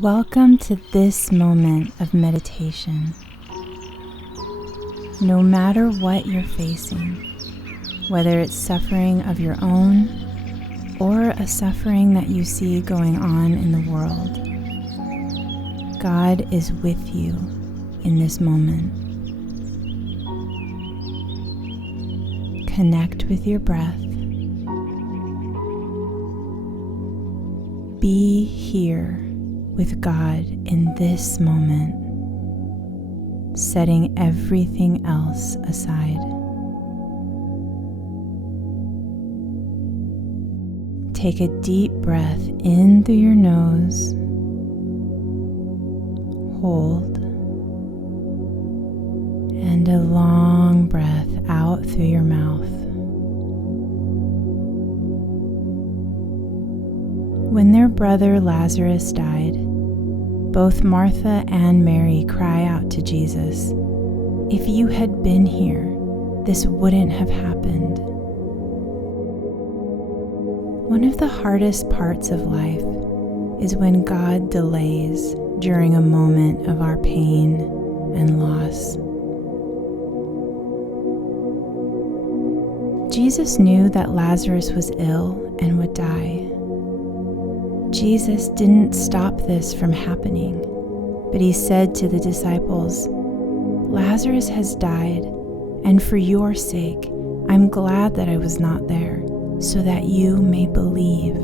Welcome to this moment of meditation. No matter what you're facing, whether it's suffering of your own or a suffering that you see going on in the world, God is with you in this moment. Connect with your breath. Be here with God in this moment, setting everything else aside. Take a deep breath in through your nose, hold, and a long breath out through your mouth. When their brother Lazarus died, both Martha and Mary cry out to Jesus, "If you had been here, this wouldn't have happened." One of the hardest parts of life is when God delays during a moment of our pain and loss. Jesus knew that Lazarus was ill and would die. Jesus didn't stop this from happening, but he said to the disciples, "Lazarus has died, and for your sake, I'm glad that I was not there, so that you may believe."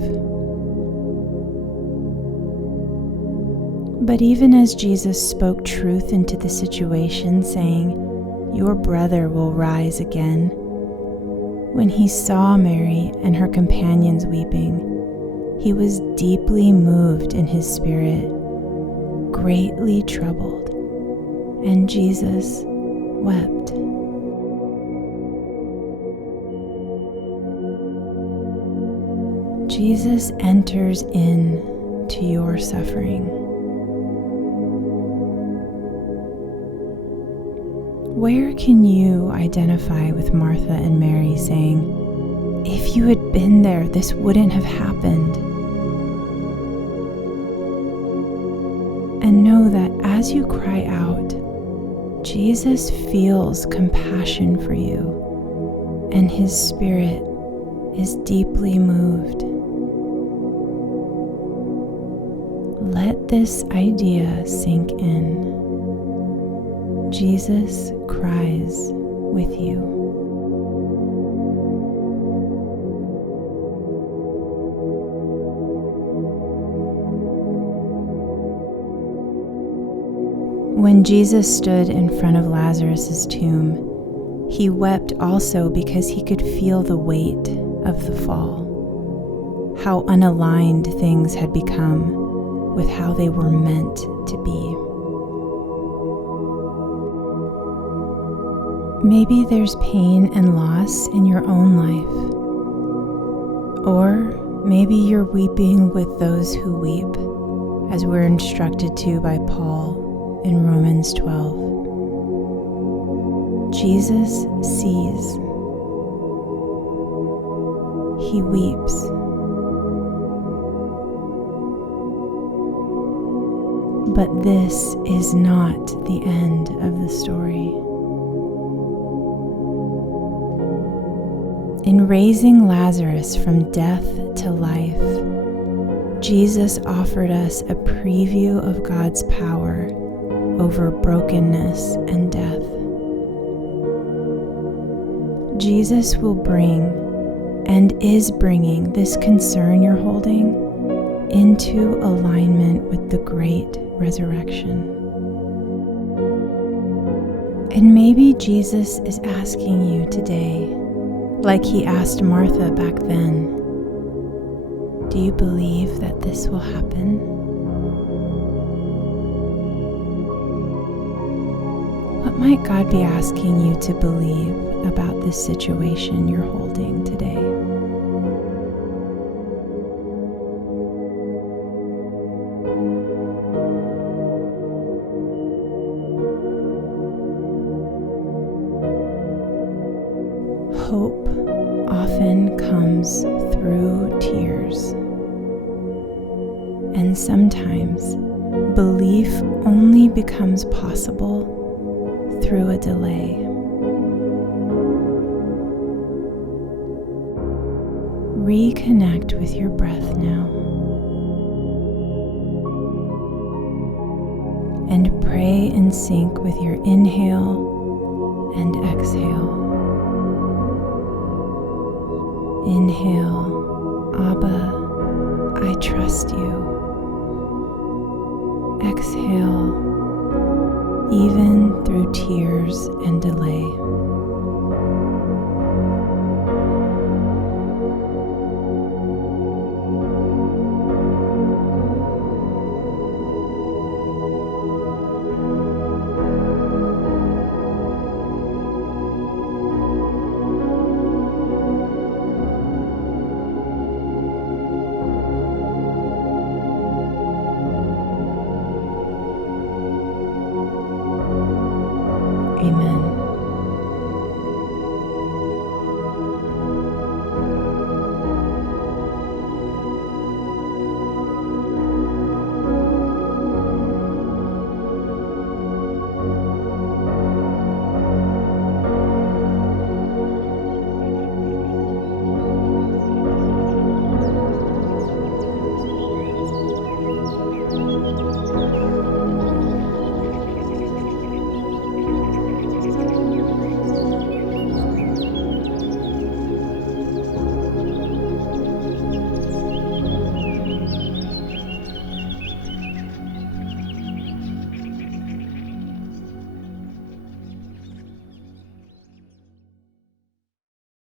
But even as Jesus spoke truth into the situation, saying, "Your brother will rise again," when he saw Mary and her companions weeping, he was deeply moved in his spirit, greatly troubled, and Jesus wept. Jesus enters in to your suffering. Where can you identify with Martha and Mary saying, "If you had been there, this wouldn't have happened"? And know that as you cry out, Jesus feels compassion for you, and his spirit is deeply moved. Let this idea sink in. Jesus cries with you. When Jesus stood in front of Lazarus' tomb, he wept also because he could feel the weight of the fall, how unaligned things had become with how they were meant to be. Maybe there's pain and loss in your own life, or maybe you're weeping with those who weep, as we're instructed to by Paul in Romans 12. Jesus sees. He weeps. But this is not the end of the story. In raising Lazarus from death to life, Jesus offered us a preview of God's power over brokenness and death. Jesus will bring and is bringing this concern you're holding into alignment with the great resurrection. And maybe Jesus is asking you today, like he asked Martha back then, do you believe that this will happen? What might God be asking you to believe about this situation you're holding today? Hope often comes through tears, and sometimes belief only becomes possible through a delay. Reconnect with your breath now and pray in sync with your inhale and exhale. Inhale, Abba, I trust you. Exhale, even through tears and delay. Amen.